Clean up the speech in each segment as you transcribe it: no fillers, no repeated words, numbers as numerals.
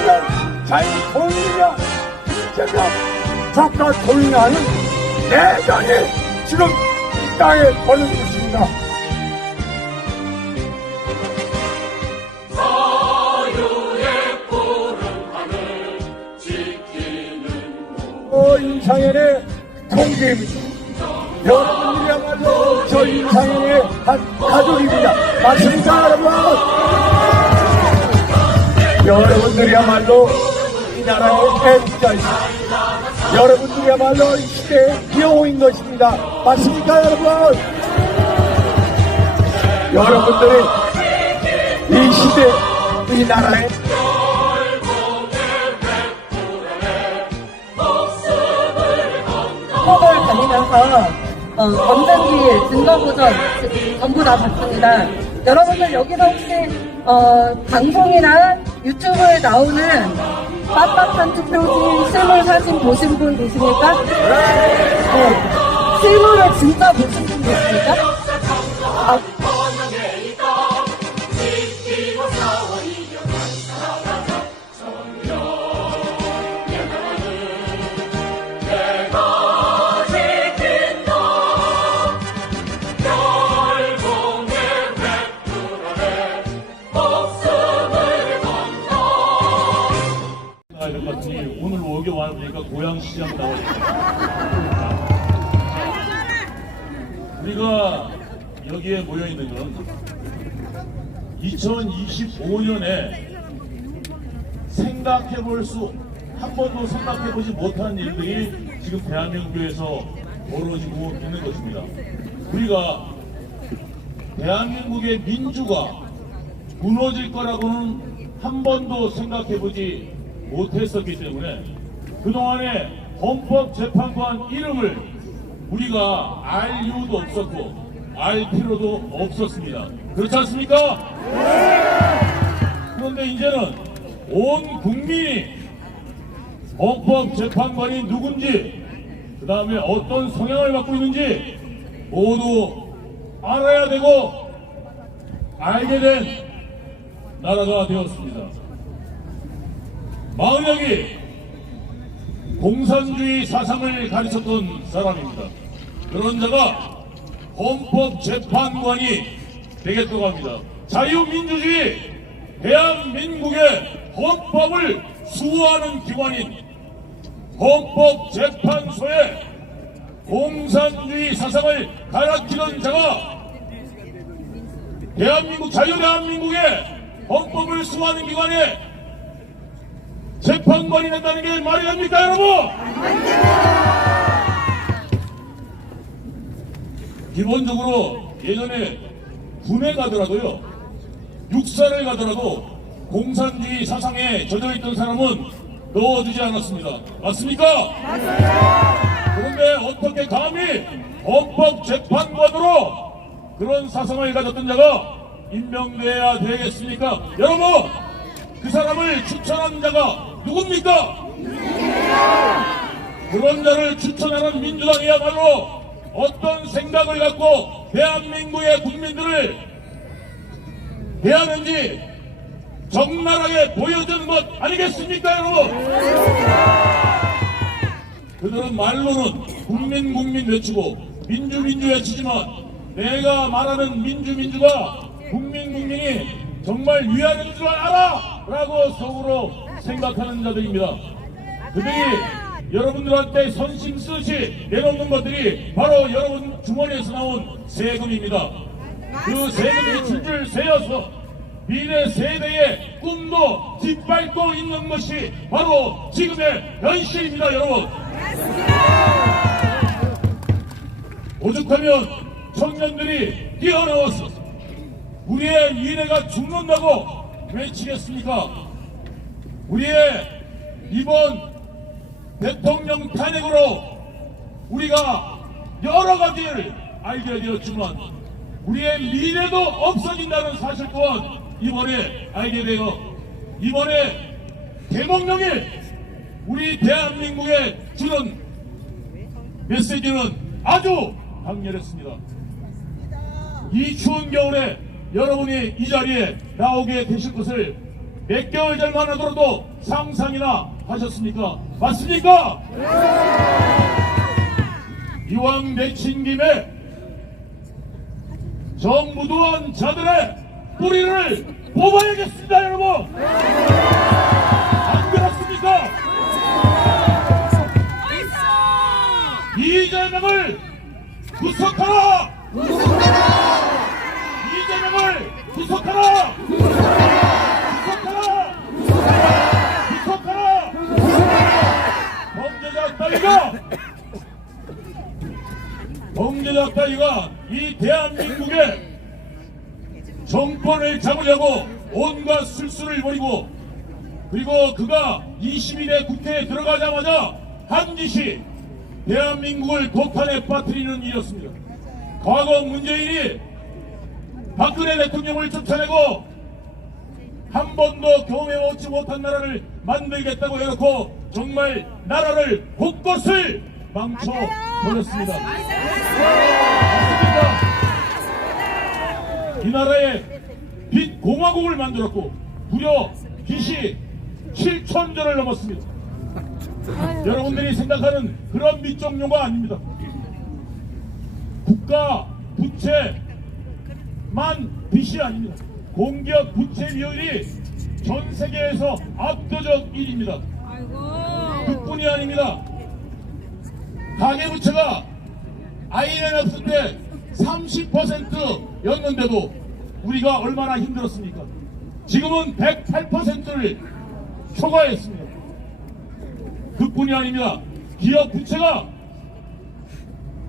이런 자유통일이냐 제가 적과 통일하는 내전이 지금 이 땅에 벌어지고 있습니다. 윤상현의 통계입니다. 여러분들이야말로 저 윤상현의 한 가족입니다. 맞습니까, 여러분? 여러분들이야말로 이 나라의 애국자입니다. 여러분들이야말로 이 시대의 영웅인 것입니다. 맞습니까, 여러분? 여러분들이 이 시대, 이 나라의 학원을 다니면서 검증기, 증거보전 전부 다 봤습니다. 여러분들 여기서 혹시 방송이나 유튜브에 나오는 빳빳한 투표지 실물 사진 보신 분 계십니까? 네. 실물을 진짜 보신 분 계십니까? 오늘 오게 와보니까 고양시장 나와있습니다. 우리가 여기에 모여있는 건 2025년에 한 번도 생각해보지 못한 일들이 지금 대한민국에서 벌어지고 있는 것입니다. 우리가 대한민국의 민주가 무너질 거라고는 한 번도 생각해보지 못했었기 때문에 그동안에 헌법재판관 이름을 우리가 알 이유도 없었고 알 필요도 없었습니다. 그렇지 않습니까? 그런데 이제는 온 국민이 헌법재판관이 누군지 그 다음에 어떤 성향을 갖고 있는지 모두 알아야 되고 알게 된 나라가 되었습니다. 마은혁이 공산주의 사상을 가르쳤던 사람입니다. 그런 자가 헌법재판관이 되겠다고 합니다. 자유민주주의 대한민국의 헌법을 수호하는 기관인 헌법재판소에 공산주의 사상을 가르치던 자가 자유대한민국의 헌법을 수호하는 기관에 재판관이 된다는 게 말이 됩니까, 여러분? 기본적으로 예전에 군에 가더라도요, 육사를 가더라도 공산주의 사상에 젖어있던 사람은 넣어주지 않았습니다. 맞습니까? 그런데 어떻게 감히 헌법재판관으로 그런 사상을 가졌던 자가 임명돼야 되겠습니까? 여러분, 그 사람을 추천한 자가 누굽니까? 그런 자를 추천하는 민주당이야말로 어떤 생각을 갖고 대한민국의 국민들을 대하는지 적나라하게 보여주는 것 아니겠습니까, 여러분? 그들은 말로는 국민 외치고 민주 외치지만 내가 말하는 민주가 국민이 정말 위하는 줄 알아! 라고 속으로 생각하는 자들입니다. 그들이 여러분들한테 선심 쓰듯이 내놓는 것들이 바로 여러분 주머니에서 나온 세금입니다. 그 세금이 줄줄 새어서 미래 세대의 꿈도 짓밟고 있는 것이 바로 지금의 현실입니다, 여러분. 오죽하면 청년들이 뛰어나와서 우리의 미래가 죽는다고 외치겠습니까? 우리의 이번 대통령 탄핵으로 우리가 여러 가지를 알게 되었지만 우리의 미래도 없어진다는 사실 또한 이번에 알게 되어 이번에 대통령이 우리 대한민국에 주는 메시지는 아주 강렬했습니다. 이 추운 겨울에 여러분이 이 자리에 나오게 되실 것을 몇 개월 전만 하더라도 상상이나 하셨습니까? 맞습니까? 이왕 내친 김에 정무도원 자들의 뿌리를 뽑아야겠습니다, 여러분! 안 그렇습니까? 이재명을 구속하라! 이재명을 구속하라! 구속하라! 구속하라! 범죄자 따위가 이 대한민국의 정권을 잡으려고 온갖 술수를 벌이고, 그리고 그가 21대 국회에 들어가자마자 한 짓이 대한민국을 도탄에 빠뜨리는 일이었습니다. 과거 문재인이 박근혜 대통령을 쫓아내고 한 번도 경험해보지 못한 나라를 만들겠다고 해놓고 정말 나라를 곳곳을 망쳐버렸습니다. 맞습니다. 이 나라에 빚 공화국을 만들었고 무려 빚이 7천조를 넘었습니다. 여러분들이 생각하는 그런 밑정료가 아닙니다. 국가 부채만 빚이 아닙니다. 공기업 부채 비율이 전 세계에서 압도적 1위입니다. 그뿐이 아닙니다. 가계부채가 IMF 때 30%였는데도 우리가 얼마나 힘들었습니까? 지금은 108%를 초과했습니다. 그뿐이 아닙니다. 기업 부채가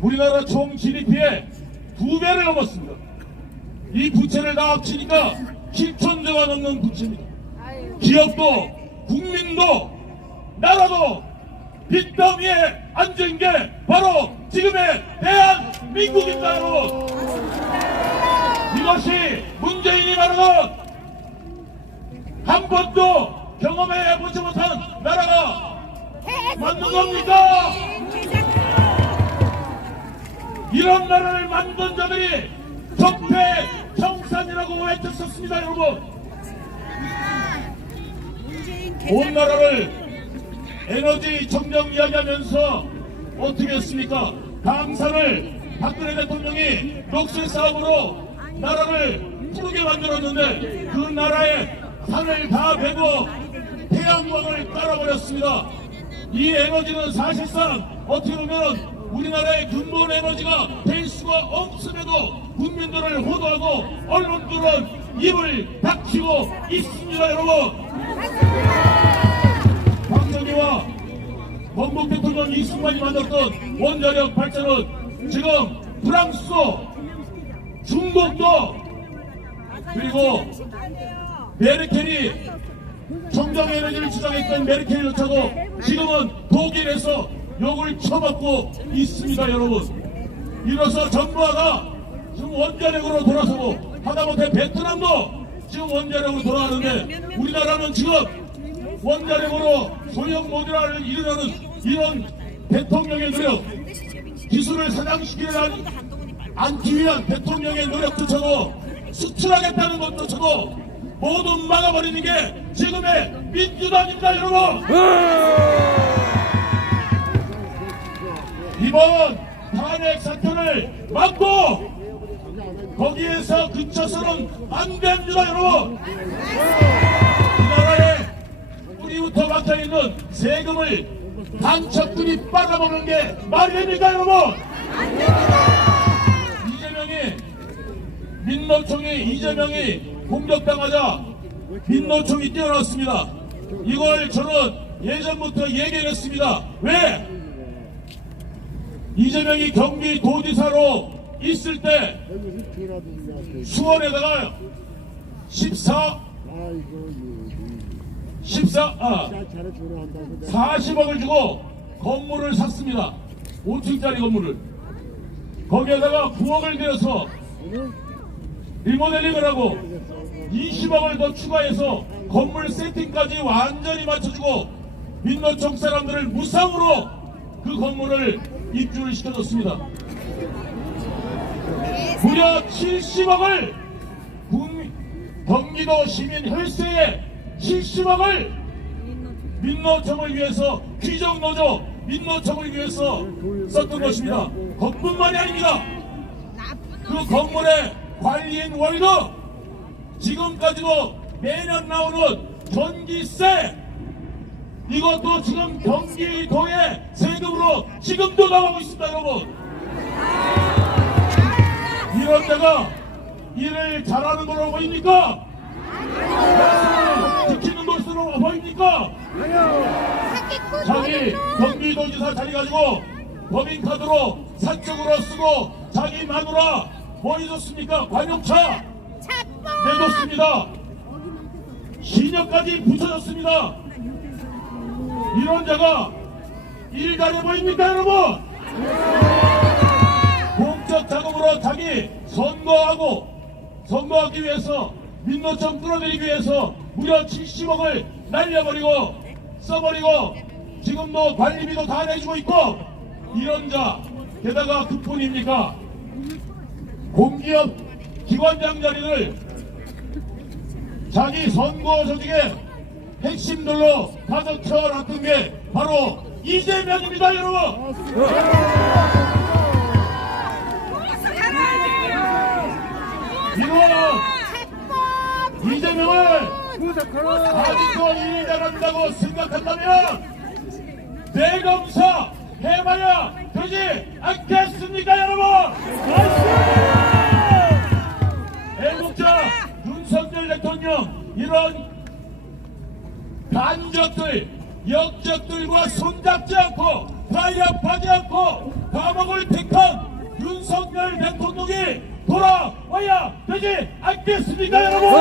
우리나라 총 GDP의 2배를 넘었습니다. 이 부채를 다 합치니까 7천조가 넘는 부채입니다. 기업도 국민도 나라도 빚더미에 앉은 게 바로 지금의 대한민국입니다, 여러분. 이것이 문재인이 말하는 한 번도 경험해보지 못한 나라가 맞는 겁니까? 이런 나라를 만든 자들이 적폐청산이라고 외쳤었습니다, 여러분. 온 나라를 에너지 청정 이야기하면서 어떻게 했습니까? 강산을 박근혜 대통령이 녹색 사업으로 나라를 푸르게 만들었는데 그 나라의 산을 다 베고 태양광을 깔아버렸습니다. 이 에너지는 사실상 어떻게 보면 우리나라의 근본 에너지가 될 수가 없음에도 국민들을 호도하고 언론들은 입을 닥치고 있습니다, 여러분. 박정희와 원국 대통령 이승만이 만들었던 원자력 발전은 지금 프랑스도 중국도 그리고 메르켈이 청정에너지를 주장했던 메르켈을 차고 지금은 독일에서 욕을 쳐먹고 있습니다, 여러분. 이로써 정부가 지금 원자력으로 돌아서고 하다못해 베트남도 지금 원자력으로 돌아가는데 우리나라는 지금 원자력으로 소형 모듈화를 이루려는 이런 대통령의 노력, 기술을 사장시키려는 않기 위한 대통령의 노력조차도 수출하겠다는 것조차도 모두 막아버리는 게 지금의 민주당입니다, 여러분. 이번 탄핵 사건을 막고 거기에서 그쳐서는 안 됩니다, 여러분. 이 나라에 뿌리부터 박혀있는 세금을 간첩들이 빨아먹는 게 말이 됩니까, 여러분? 이재명이 공격당하자 민노총이 뛰어났습니다. 이걸 저는 예전부터 얘기했습니다. 왜? 이재명이 경기도지사로 있을 때 수원에다가 40억을 주고 건물을 샀습니다. 5층짜리 건물을. 거기에다가 9억을 들여서 리모델링을 하고 20억을 더 추가해서 건물 세팅까지 완전히 맞춰주고 민노총 사람들을 무상으로 그 건물을 입주를 시켜줬습니다. 무려 70억을 경기도 시민 혈세에 70억을 민노총을 위해서, 귀정노조 민노총을 위해서 썼던 것입니다. 그것뿐만이 아닙니다. 그 건물의 관리인 월급, 지금까지도 매년 나오는 전기세, 이것도 지금 경기도의 세금으로 지금도 나가고 있습니다. 여러분, 이런 데가 일을 잘하는 걸로 보입니까? 지키는 것으로 보입니까? 자기 경기도지사 자리 가지고 법인카드로 사적으로 쓰고 자기 마누라 뭐 해줬습니까? 관용차 내줬습니다. 시녀까지 붙여줬습니다. 이런 자가 일 잘해 보입니까, 여러분? 공적 자금으로 자기 선거하기 위해서, 민노총 끌어들이기 위해서 무려 70억을 날려버리고 써버리고 지금도 관리비도 다 내주고 있고, 이런 자, 게다가 그뿐입니까? 공기업 기관장 자리를 자기 선거 조직의 핵심들로 가득 채워놨던 게 바로 이재명입니다, 여러분. 이거는 이재명을 아직도 일 잘한다고 생각한다면 대검사 해봐야 되지 않겠습니까, 여러분? 애국자 윤석열 대통령, 이런 간적들, 역적들과 손잡지 않고 타협하지 않고 감옥을 택한 윤석열 대통령이 돌아와야 되지 않겠습니까, 여러분?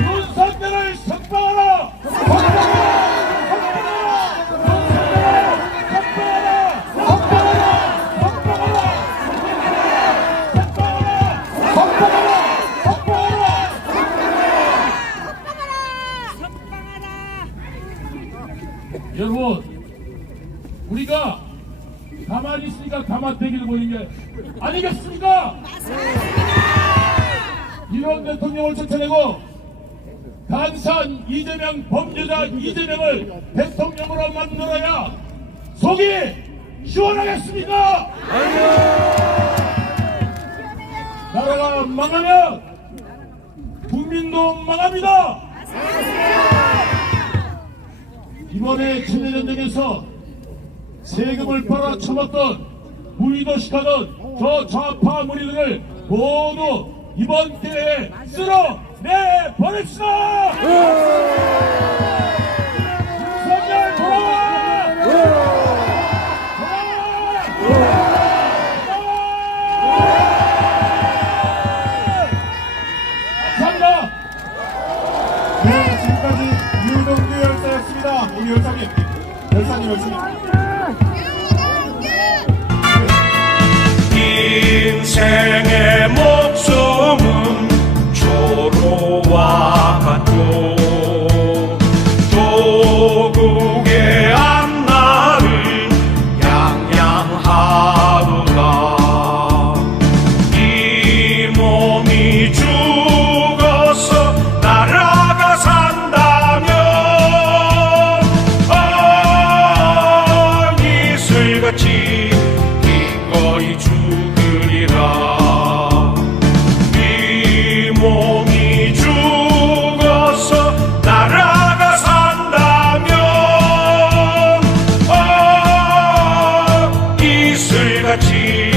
윤석열을 석방하라! 여러분, 우리가 가만히 있으니까 가만되기를 보이는 게 아니겠습니까? 이런 대통령을 쫓아내고 간사한 이재명, 범죄자 이재명을 대통령으로 만들어야 속이 시원하겠습니까? 나라가 망하면 국민도 망합니다. 이번에 친일전쟁에서 세금을 빨아쳐먹던 무의도식하던 저 좌파 무리들을 모두 이번 기회에 쓸어내버립시다! 윤석열 돌아와! 감사합니다. 네, 지금까지 유동규 열사였습니다. 우리 열사님 열심히. 인생의 목숨은 조로와 같고 조국의 앞날을 양양하도다. 이 몸이 죽어서 나라가 산다면 이슬같이 기꺼이 죽으리라. 이 몸이 죽어서 나라가 산다면 이슬같이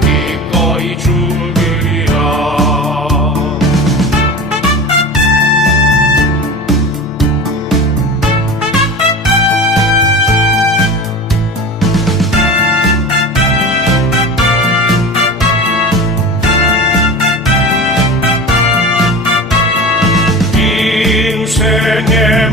기꺼이 죽으리라. 인생의